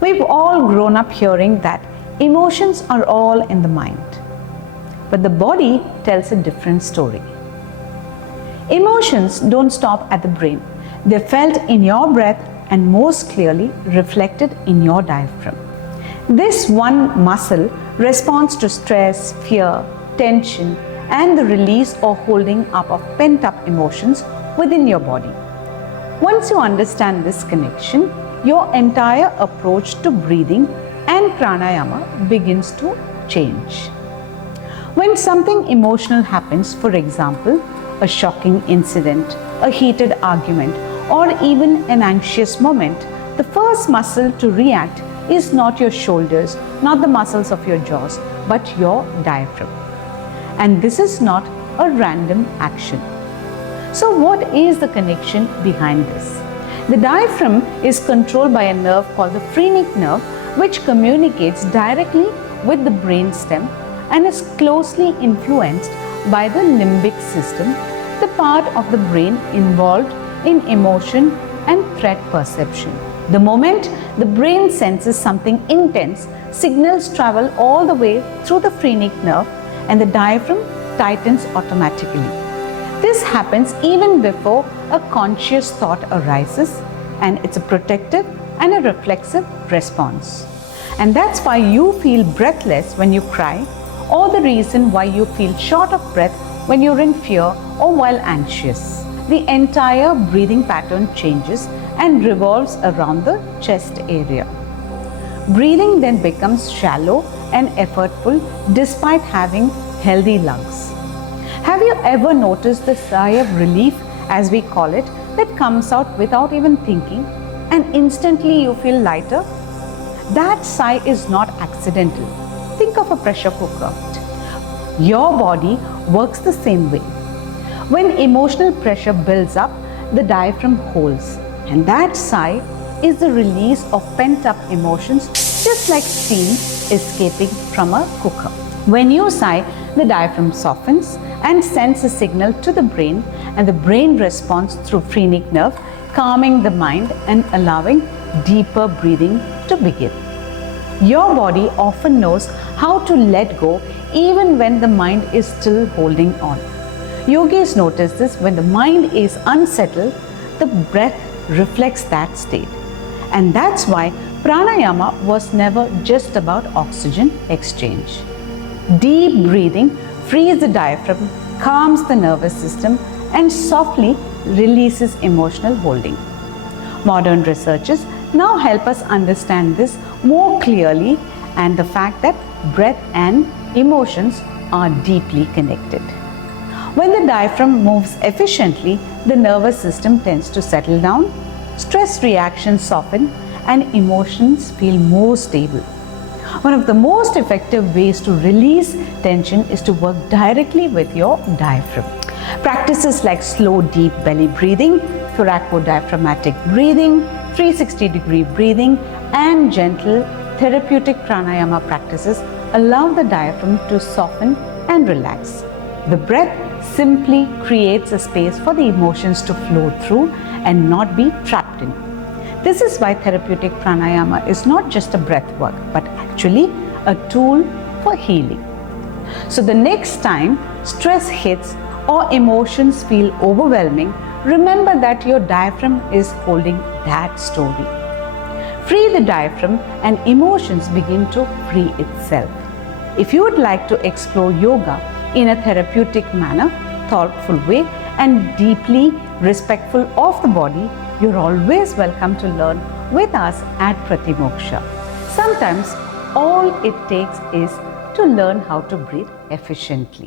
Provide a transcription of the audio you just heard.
We've all grown up hearing that emotions are all in the mind, but the body tells a different story. Emotions don't stop at the brain. They're felt in your breath and most clearly reflected in your diaphragm. This one muscle responds to stress, fear, tension, and the release or holding up of pent-up emotions within your body. Once you understand this connection, your entire approach to breathing and pranayama begins to change. When something emotional happens, for example, a shocking incident, a heated argument, or even an anxious moment, the first muscle to react is not your shoulders, not the muscles of your jaws, but your diaphragm. And this is not a random action. So what is the connection behind this? The diaphragm is controlled by a nerve called the phrenic nerve, which communicates directly with the brain stem and is closely influenced by the limbic system, the part of the brain involved in emotion and threat perception. The moment the brain senses something intense, signals travel all the way through the phrenic nerve and the diaphragm tightens automatically. This happens even before a conscious thought arises, and it's a protective and a reflexive response. And that's why you feel breathless when you cry, or the reason why you feel short of breath when you're in fear or while anxious. The entire breathing pattern changes and revolves around the chest area. Breathing then becomes shallow and effortful despite having healthy lungs. Have you ever noticed the sigh of relief, as we call it, that comes out without even thinking, and instantly you feel lighter? That sigh is not accidental. Think of a pressure cooker. Your body works the same way. When emotional pressure builds up, the diaphragm holds, and that sigh is the release of pent-up emotions, just like steam escaping from a cooker. When you sigh, the diaphragm softens and sends a signal to the brain, and the brain responds through phrenic nerve, calming the mind and allowing deeper breathing to begin. Your body often knows how to let go even when the mind is still holding on. Yogis notice this: when the mind is unsettled, the breath reflects that state. And that's why pranayama was never just about oxygen exchange. Deep breathing frees the diaphragm, calms the nervous system, and softly releases emotional holding. Modern researchers now help us understand this more clearly, and the fact that breath and emotions are deeply connected. When the diaphragm moves efficiently, the nervous system tends to settle down, stress reactions soften, and emotions feel more stable. One of the most effective ways to release tension is to work directly with your diaphragm. Practices like slow, deep belly breathing, thoraco-diaphragmatic breathing, 360-degree breathing, and gentle therapeutic pranayama practices allow the diaphragm to soften and relax. The breath simply creates a space for the emotions to flow through and not be trapped in. This is why therapeutic pranayama is not just a breath work, but actually a tool for healing. So the next time stress hits or emotions feel overwhelming, remember that your diaphragm is holding that story. Free the diaphragm and emotions begin to free itself. If you would like to explore yoga in a therapeutic manner, thoughtful way, and deeply respectful of the body, you're always welcome to learn with us at Pratimoksha. Sometimes all it takes is to learn how to breathe efficiently.